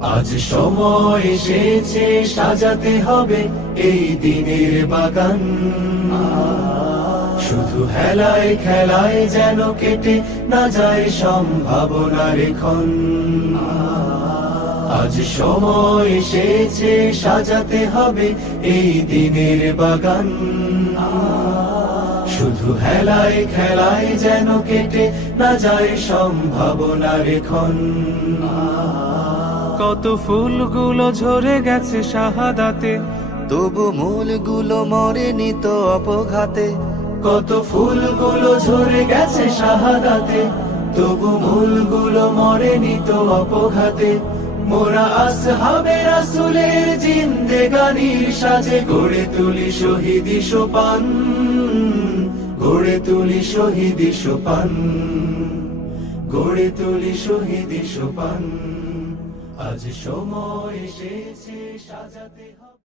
আজ সময় এসেছে সাজাতে হবে এই দিনের বাগান। শুধু হেলায় খেলায় যেন কেটে না যায় সম্ভাবনার ক্ষণ। আজ সময় এসেছে সাজাতে হবে এই দিনের বাগান। শুধু হেলায় খেলায় যেন কেটে না যায় সম্ভাবনার ক্ষণ। কত ফুলগুলো ঝরে গেছে শাহাদাতে, তবু মূলগুলো মরেনি তো অপঘাতে। কত ফুলগুলো ঝরে গেছে শাহাদাতে, তবু মূলগুলো মরেনি তো অপঘাতে। মোরা আসহাবে রাসূলের জিন্দেগানির সাজে গড়ে তুলি শহীদি সোপান, গড়ে তুলি শহীদি সোপান, গড়ে তুলি শহীদি সোপান। আজ সময় এসেছে সাজাতে হবে।